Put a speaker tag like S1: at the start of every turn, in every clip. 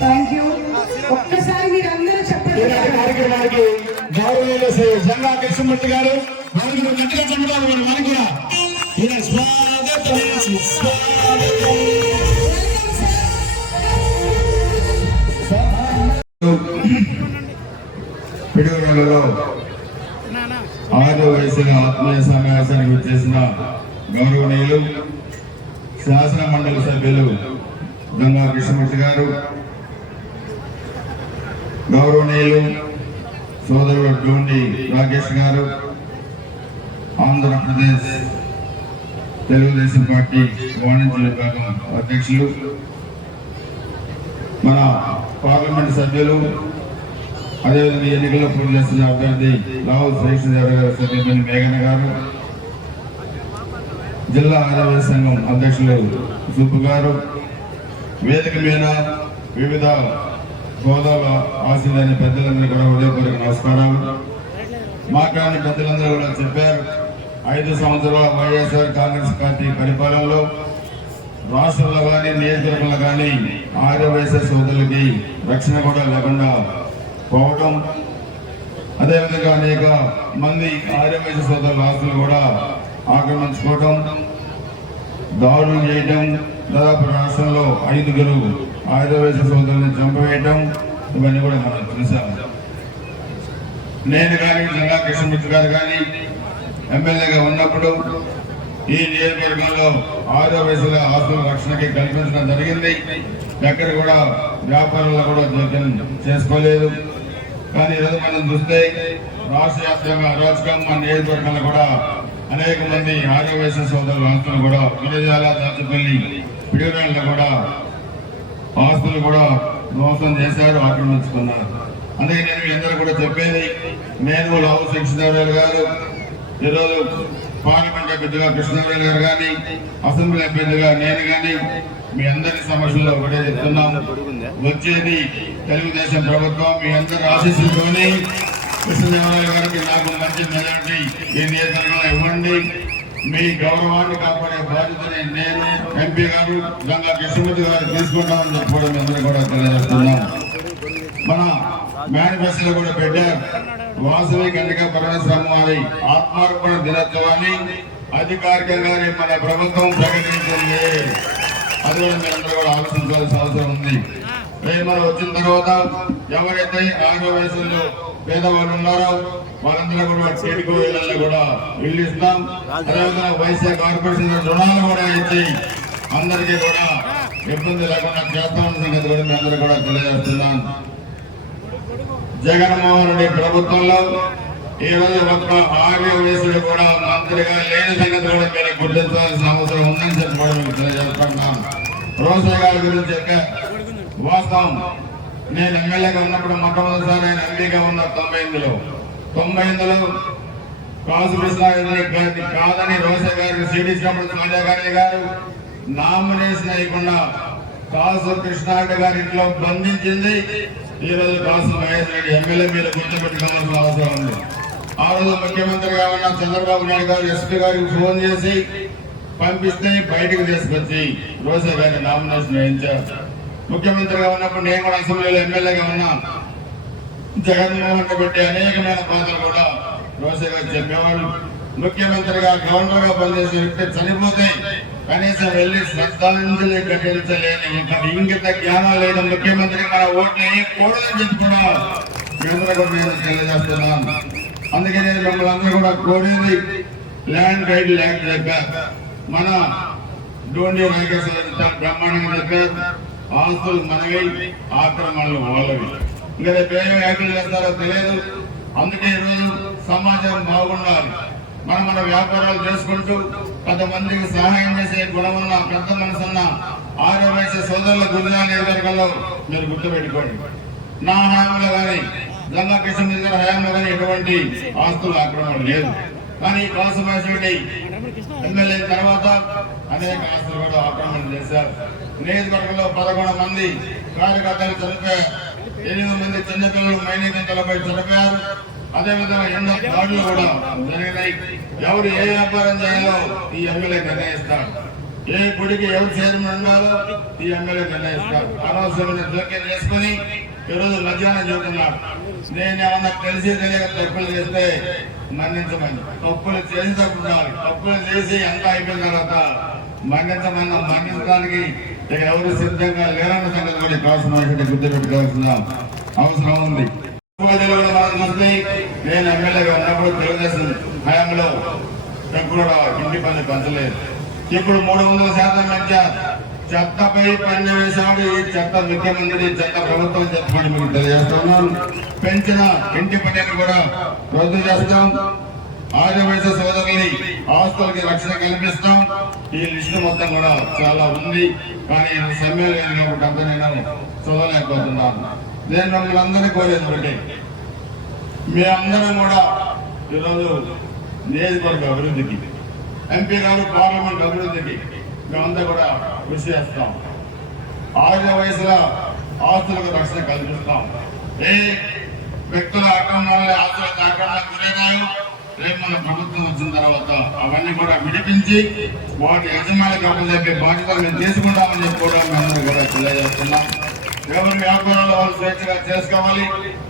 S1: Thank you ఒక్కసారి మీరందరూ చెప్పండి.
S2: ఈనాటి కార్యక్రమానికి గౌరవనీయులు శ్రీ జంగా కృష్ణమూర్తి గారు వారికి మీరు గట్టిగా చెప్పడాలి వీళ్ళు మనకి కూడా. ఈయన స్వాగతం స్వాగతం.
S3: పిడుగులలో ఆరు వయసుల ఆత్మీయ సమావేశానికి వచ్చేసిన గౌరవనీయులు శాసన మండలి సభ్యులు గంగా కృష్ణమూర్తి గారు గౌరవనీయులు సోదరుడు డోండి రాకేష్ గారు ఆంధ్రప్రదేశ్ తెలుగుదేశం పార్టీ వాణిజ్య విభాగం అధ్యక్షులు మన పార్లమెంట్ సభ్యులు అదేవిధంగా ఎన్నికల్లో పోటీ చేస్తున్న అభ్యర్థి రావు శ్రీకృష్ణ గారు సభ్యులు మేఘన గారు జిల్లా ఆరోగ్య సంఘం అధ్యక్షులు సుబ్బు గారు. వేదిక మీద వివిధ హోదాల ఆశీలైన పెద్దలందరూ కూడా ఉదయపూర్వక నమస్కారాలు. మాట్లాడిన పెద్దలందరూ కూడా చెప్పారు ఐదు సంవత్సరాల వైఎస్ఆర్ కాంగ్రెస్ పార్టీ పరిపాలనలో రాష్ట్రంలో కానీ నియంత్రణలో కానీ ఆర్యవైశ్య సోదరులకి రక్షణ కూడా లేకుండా పోవటం. అదేవిధంగా అనేక మంది ఆర్యవైశ్య సోదరుల ఆస్తులు కూడా ఆక్రమించుకోవటం. దాడులు చేయటం దాదాపు రాష్ట్రంలో ఐదుగురు ఆయుర్వేద సోదరులను చంపవేయటం ఇవన్నీ కూడా మనం చూసాం నేను కానీ జిల్లా కృష్ణమూర్తి గారు కానీ ఎమ్మెల్యేగా ఉన్నప్పుడు ఈ నియోజకవర్గంలో ఆరో వయసుల ఆస్తుల రక్షణకి కల్పించడం జరిగింది. ఎక్కడ కూడా వ్యాపారంలో కూడా జోక్యం చేసుకోలేదు. కానీ ఈరోజు మనం చూస్తే రాష్ట్ర వ్యాప్తంగా అరాచకం మన నియోజకవర్గంలో కూడా అనేక మంది ఆరో వయసు సోదరుల ఆస్తులు కూడా గురజాల దాచుపల్లి పిడుగురాళ్ళలో కూడా ఆస్తులు కూడా మోసం చేశారు ఆక్రమించుకున్నారు. అందుకే నేను ఎందరూ కూడా చెప్పేది నేను లావు కృష్ణదేవరాయలు గారు ఈరోజు పార్లమెంట్ అభ్యర్థిగా కృష్ణదేవరాయలు గారు కానీ అసెంబ్లీ అభ్యర్థిగా నేను కానీ మీ అందరి సమస్యల్లో ఒకటే చెప్తున్నాం. వచ్చేది తెలుగుదేశం ప్రభుత్వం మీ అందరి ఆశీస్సులతోనే కృష్ణదేవరాయ గారికి నాకు మంచి మెజార్టీ ఈ నియోజకవర్గంలో ఇవ్వండి. మీ గౌరవాన్ని కాపాడే బాధ్యతని నేను ఎంపీ గారు గంగా కృష్ణమూర్తి గారు తీసుకుంటామని చెప్పడం అందరూ కూడా తెలియజేస్తున్నాం. మన మేనిఫెస్టోలో కూడా పెట్టారు. వాసవి కన్నిక పరమేశ్వరం వారి ఆత్మార్పణ దినోత్సవాన్ని అధికారికంగా మన ప్రభుత్వం ప్రకటించింది. అది కూడా మీరందరూ కూడా ఆలోచించాల్సిన అవసరం ఉంది. రేపు వచ్చిన తర్వాత ఎవరైతే ఆరో వయసులో పేదవాళ్ళు ఉన్నారో వాళ్ళందరూ కూడా చేతికి వెళ్ళాలని కూడా ఇల్లు ఇస్తాం. అదేవిధంగా వైసీ కార్పొరేషన్ రుణాలు కూడా ఇచ్చి అందరికీ కూడా ఇబ్బంది లేకుండా చేస్తామన్న సంగతి కూడా మీ అందరూ కూడా తెలియజేస్తున్నాను. జగన్మోహన్ రెడ్డి ప్రభుత్వంలో ఈ రోజు ఒక్క ఆర్య వయసుడు కూడా మంత్రిగా లేని సంగతి కూడా మీరు గుర్తించాల్సిన అవసరం ఉందని చెప్పి కూడా మీకు తెలియజేస్తున్నాను. రోసయ్య గారి గురించి వాస్తవం నేను ఎమ్మెల్యేగా ఉన్నప్పుడు మొట్టమొదటిసారి ఆయన ఎంపీగా ఉన్న తొంభై ఎనిమిదిలో. తొంభై ఎనిమిదిలో కాసు కృష్ణారెడ్డి గారిని కాదని రోసయ్య గారికి సిడి శ్రీమతి మంజాగారి గారు నామినేషన్ అయ్యకుండా కాసు కృష్ణారెడ్డి గారి ఇంట్లో బంధించింది. ఈ రోజు కాసు మహేష్ రెడ్డి ఎమ్మెల్యే మీద గుర్తుపెట్టుకోవాల్సిన అవసరం ఉంది. ఆ రోజు ముఖ్యమంత్రిగా ఉన్న చంద్రబాబు నాయుడు గారు ఎస్పీ గారికి ఫోన్ చేసి పంపిస్తే బయటకు తీసుకొచ్చి రోజా గారి నామినేషన్ వేయించారు. ముఖ్యమంత్రిగా ఉన్నప్పుడు నేను కూడా అసెంబ్లీలో ఎమ్మెల్యేగా ఉన్నాను. జగన్మోహన్ రెడ్డి పెట్టి అనేకమైన బాధలు కూడా రోజా గారు చెప్పేవాళ్ళు. ముఖ్యమంత్రిగా గవర్నర్గా పనిచేసే వ్యక్తి చనిపోతే కనీసం వెళ్ళి శ్రద్ధాంజలి ఘటించలేని ఇంకా ఇంగిత జ్ఞానం లేదు ముఖ్యమంత్రి మన ఓట్లు వేయకూడదని చెప్పి కూడా మీ నేను తెలియజేస్తున్నాను. అందుకే నేను మిమ్మల్ని అందరూ కూడా కోరేది ల్యాండ్ గైడ్ ల్యాండ్ చెప్పారు. మన డోండి నాగేశ్వర బ్రహ్మాండంగా చెప్పారు. ఆస్తులు మనవి ఆక్రమణలు వాళ్ళవి. ఇంకా రేపు ఏం వ్యాఖ్యలు చేస్తారో తెలియదు. అందుకే ఈరోజు సమాజం బాగుండాలి. మనం మన వ్యాపారాలు చేసుకుంటూ కొంతమందికి సహాయం చేసే గుణమున్న పెద్ద మనసున్న ఆరో వయసు సోదరుల గురుజా నియోజకవర్గంలో మీరు గుర్తుపెట్టుకోండి. నా హయాంలో కానీ గంగా కృష్ణ గారి హయాంలో కానీ ఎటువంటి ఆస్తులు ఆక్రమణ లేదు కానీ కాసుమేశ్వరుడి ఎమ్మెల్యే తర్వాత అనేక ఆస్తులు కూడా ఆక్రమణ చేశారు. నియోజకవర్గంలో పదకొండు మంది కార్యకర్తలు చనిపోయారు. ఎనిమిది మంది చిన్నపిల్లలు మైనింగ్ చనిపోయారు. అదేవిధంగా ఎన్నో దాడులు కూడా జరిగినాయి. ఎవరు ఏ వ్యాపారం చేయాలో ఈ ఎమ్మెల్యే నిర్ణయిస్తాడు. ఏ గుడికి ఎవరు చైర్మన్ ఉండాలో ఈ ఎమ్మెల్యే నిర్ణయిస్తాడు. అనవసరమైన జోక్యం చేసుకుని ఈరోజు మధ్యాహ్నం చెబుతున్నాడు. నేను ఏమన్నా తెలిసి తెలియక తప్పులు చేస్తే మన్నించమని. తప్పులు చేసి తప్పు తప్పులు చేసి ఎంత అయిపోయిన తర్వాత మన్నించమన్నా మన్నించడానికి ఇక ఎవరు సిద్ధంగా లేరన్న సంగతి కూడా కాసు మనిషి గుర్తుపెట్టుకోవాల్సిన అవసరం ఉంది. నేను ఎమ్మెల్యేగా ఉన్నప్పుడు తెలుగుదేశం హయాంలో కూడా ఇంటి పని పంచలేదు. ఇప్పుడు మూడు వందల శాతం పెంచారు చెత్తపై పన్ను వేశాడు. ఈ చెత్త ముఖ్యమంత్రి చెత్త ప్రభుత్వం చెప్పమని మీకు తెలియజేస్తున్నాను పెంచిన ఇంటి పనిని కూడా రద్దు చేస్తాం. ఆదివాసీ సోదరుని ఆస్తులకి రక్షణ కల్పిస్తాం. ఈ లిస్టు మొత్తం కూడా చాలా ఉంది. కానీ ఇది సమ్మె లేదు కాబట్టి అంతా నేను చదవలేకపోతున్నాను నేను మిమ్మల్ని అందరినీ కోరేది ఒకటి. మీ అందరం కూడా ఈరోజు నియోజకవర్గ అభివృద్ధికి ఎంపీ గారు పార్లమెంట్ అభివృద్ధికి మేమంతా కూడా కృషి చేస్తాం. ఆరోగ్య వయసులో ఆస్తులకు రక్షణ కల్పిస్తాం. ఏ వ్యక్తుల ఆక్రమణ ఆస్తులకు ఆక్రమణ గురైనాయో రేపు మన ప్రభుత్వం వచ్చిన తర్వాత అవన్నీ కూడా విడిపించి వాటి యజమానికి అప్పచెప్పే బాధ్యత మేము తీసుకుంటామని చెప్పి కూడా మేమందరూ కూడా తెలియజేస్తున్నాం. ఎవరి వ్యాపారాలు వాళ్ళు స్వేచ్ఛగా చేసుకోవాలి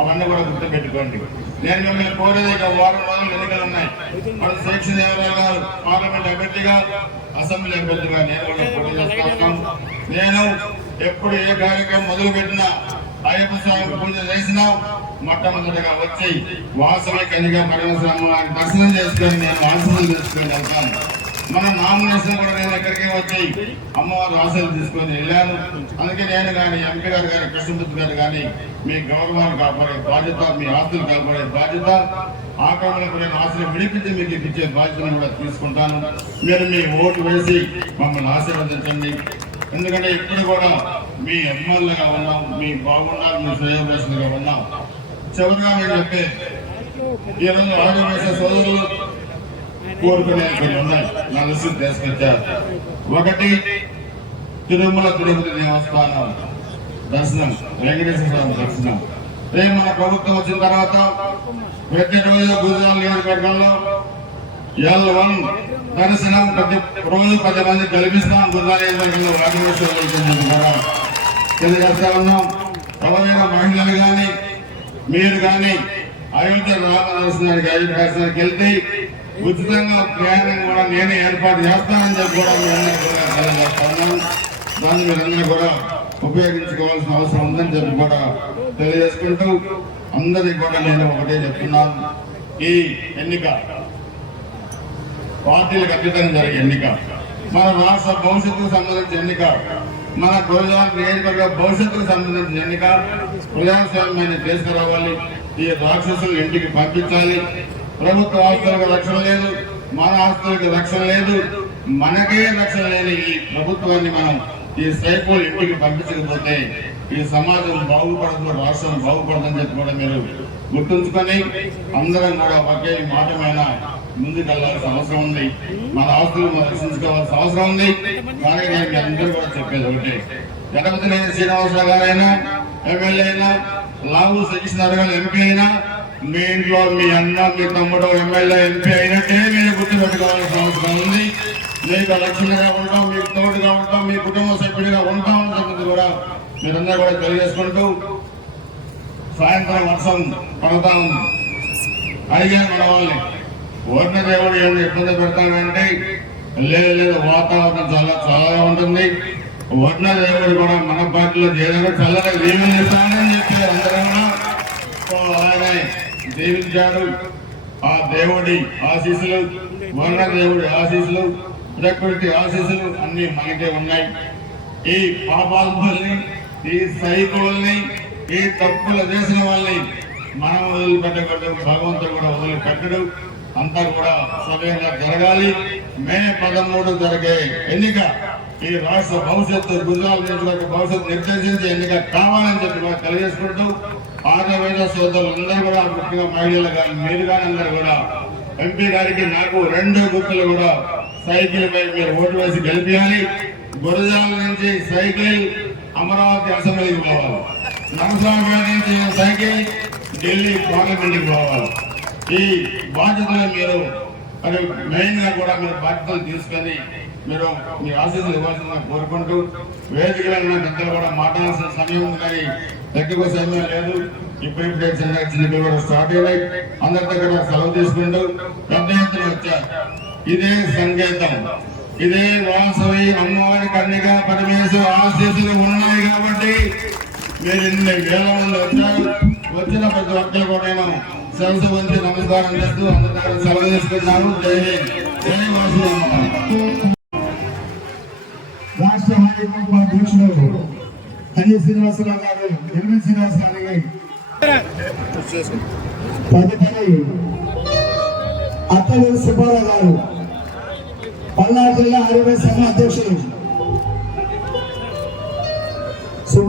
S3: అవన్నీ కూడా గుర్తుపెట్టుకోండి. నేను మిమ్మల్ని కోరేది ఇక వారం రోజులు ఎన్నికలు ఉన్నాయి. మన శేక్ష దేవరావు గారు పార్లమెంట్ అభ్యర్థిగా అసెంబ్లీ అభ్యర్థిగా నేను కూడా పోటీ చేస్తాను నేను ఎప్పుడు ఏ కార్యక్రమం మొదలు పెట్టినా అయ్యప్ప స్వామి పూజ చేసినా మొట్టమొదటిగా వచ్చి వాసవి కనిగా పరమేశ్వరాన్ని దర్శనం చేసుకొని నేను ఆశీస్సులు తీసుకొని వెళ్తాను. మన నామినేషన్ కూడా నేను ఎక్కడికి వచ్చి అమ్మవారి ఆశలు తీసుకొని వెళ్ళాను. అందుకే నేను కానీ ఎంపీ గారు కానీ కృష్ణమూర్తి గారు కానీ మీ గౌరవాలు కాపాడే బాధ్యత మీ ఆస్తులు కాపాడే బాధ్యత ఆక్రమణకు నేను ఆశలు విడిపించి మీకు ఇచ్చే బాధ్యతను కూడా తీసుకుంటాను. మీరు మీ ఓటు వేసి మమ్మల్ని ఆశీర్వదించండి. ఎందుకంటే ఇప్పుడు కూడా మీ ఎమ్మెల్యేగా ఉన్నాం మీ బాగున్నారు మీ శ్రేయోభిలాషులుగా ఉన్నాం. చివరిగా మీరు చెప్పే ఈరోజు ఆదివాసీ సోదరులు కోరుకునే కొన్ని ఉన్నాయి. నా దృష్టికి తీసుకొచ్చారు. ఒకటి తిరుమల తిరుపతి దేవస్థానం దర్శనం వెంకటేశ్వర స్వామి దర్శనం. రేపు మన ప్రభుత్వం వచ్చిన తర్వాత ప్రతిరోజు గుజరాత్ నియోజకవర్గంలో ఎల్ వన్ దర్శనం ప్రతి రోజు పది మంది కల్పిస్తాం. గుజరాత్ నియోజకవర్గంలో రాజమేశ్వర తెలియజేస్తా ఉన్నాం ఎవరైనా మహిళలు కానీ మీరు కానీ అయోధ్య రామ దర్శనానికి అయోధ్య దర్శనానికి వెళ్తే ఉచితంగా ప్రయాణం కూడా నేను ఏర్పాటు చేస్తానని చెప్పి కూడా మీ అందరికీ కూడా తెలియజేస్తాను దాన్ని మీరందరూ కూడా ఉపయోగించుకోవాల్సిన అవసరం ఉందని చెప్పి కూడా తెలియజేసుకుంటూ అందరికి కూడా నేను ఒకటే చెప్తున్నాను. ఈ ఎన్నిక పార్టీలకు అతీతంగా జరిగే ఎన్నిక. మన రాష్ట్ర భవిష్యత్తుకు సంబంధించిన ఎన్నిక. మన గురజాల నియోజకవర్గ భవిష్యత్తుకు సంబంధించిన ఎన్నిక. ప్రజాస్వామ్యాన్ని తీసుకురావాలి. ఈ రాక్షసులు ఇంటికి పంపించాలి. ప్రభుత్వ ఆస్తులకు రక్షణ లేదు. మన ఆస్తులకు రక్షణ లేదు. మనకే రక్షణ లేని ఈ ప్రభుత్వాన్ని మనం ఈ సైకోలు ఇంటికి పంపించకపోతే ఈ సమాజం బాగుపడదు రాష్ట్రం బాగుపడదని చెప్పి కూడా మీరు గుర్తుంచుకొని అందరం కూడా ఒకే మాట ముందుకెళ్ళాల్సిన అవసరం ఉంది. మన ఆస్తులు రక్షించుకోవాల్సిన అవసరం ఉంది. కానీ నేను అందరూ కూడా చెప్పేది ఒకటే. జగపతి శ్రీనివాసరావు గారైనా ఎమ్మెల్యే అయినా లావు సతీశ్వర గారు ఎంపీ అయినా మీ ఇంట్లో మీ అన్న మీ తమ్ముడు ఎమ్మెల్యే ఎంపీ అయినట్టే మీరు గుర్తుపెట్టుకోవాల్సిన అవసరం ఉంది. మీకు లక్ష్యంగా ఉంటాం మీకు తోడుగా ఉంటాం మీ కుటుంబ సభ్యుడిగా ఉంటాం అన్నది కూడా మీరందరూ కూడా తెలియజేసుకుంటూ సాయంత్రం వర్షం పడతా ఉంది. అడిగాను మన వాళ్ళని ఓట్ల దేవుడు ఏమైనా ఇబ్బంది పెడతాడంటే లేదు లేదు వాతావరణం చాలా చాలా ఉంటుంది. ఓట్ల దేవుడు కూడా మన పార్టీలో చేయడానికి చల్లగా దీవెన చెప్పి అందరూ కూడా సో దీవించాడు ఆ దేవుడి ఆశీస్సులు వర్ణ దేవుడి ఆశీస్సులు ప్రకృతి ఆశీస్సులు అన్ని మనకే ఉన్నాయి. ఈ పాపాల్ని ఈ సైకోల్ని ఈ తప్పుల చేసిన వాళ్ళని మనం వదిలిపెట్టకూడదు భగవంతుడు కూడా వదిలిపెట్టడు. అంతా కూడా సవ్యంగా జరగాలి. మే పదమూడు జరిగే ఎన్నిక ఈ రాష్ట్ర భవిష్యత్తు గుజరాత్ నియోజకవర్గ భవిష్యత్తు నిర్దేశించి ఎన్నిక కావాలని చెప్పి కూడా తెలియజేసుకుంటూ ఆంధ్రప్రదేశ్ సోదరులందరూ కూడా ముఖ్యంగా మహిళలు కానీ మీరు కానీ అందరూ కూడా ఎంపీ గారికి నాకు రెండు గుర్తులు కూడా సైకిల్ పై మీరు ఓటు వేసి గెలిపించాలి గురజాల నుంచి సైకిల్ అమరావతి అసెంబ్లీకి పోవాలి. నరసింహపేట నుంచి సైకిల్ ఢిల్లీ పార్లమెంట్కి పోవాలి. ఈ బాధ్యతలు మీరు మరి మెయిన్గా కూడా మీరు బాధ్యతలు తీసుకొని మీరు మీ ఆశీస్సులు ఇవ్వాల్సిందిగా కోరుకుంటూ వేదికలో ఉన్న పెద్దలు కూడా మాట్లాడాల్సిన సమయం ఉంది కానీ తగ్గిపో సమయం లేదు. ఇప్పుడిప్పుడే చిన్న చిన్నపిల్లలు కూడా స్టార్ట్ అయినాయి. అందరి దగ్గర సెలవు తీసుకుంటూ పెద్ద ఎత్తున వచ్చారు. ఇదే సంకేతం. ఇదే వాసవి అమ్మవారి కన్యగా పరమేశ్వర ఆశీస్సులు ఉన్నాయి కాబట్టి మీరు ఇన్ని వేల మంది వచ్చారు. వచ్చిన ప్రతి ఒక్కరు కూడా నేను శిరసు నమస్కారం చేస్తూ అందరి సెలవు తీసుకున్నాను
S2: రాష్ట్ర హైకోర్టు అధ్యక్షుడు అన్ని శ్రీనివాసరావు గారు ఎల్వి శ్రీనివాసరావు గారి తదుపరి అత్తలూరు సుబ్బారావు గారు పల్నాడు జిల్లా అరవై సంఘ అధ్యక్షులు. సుబ్బ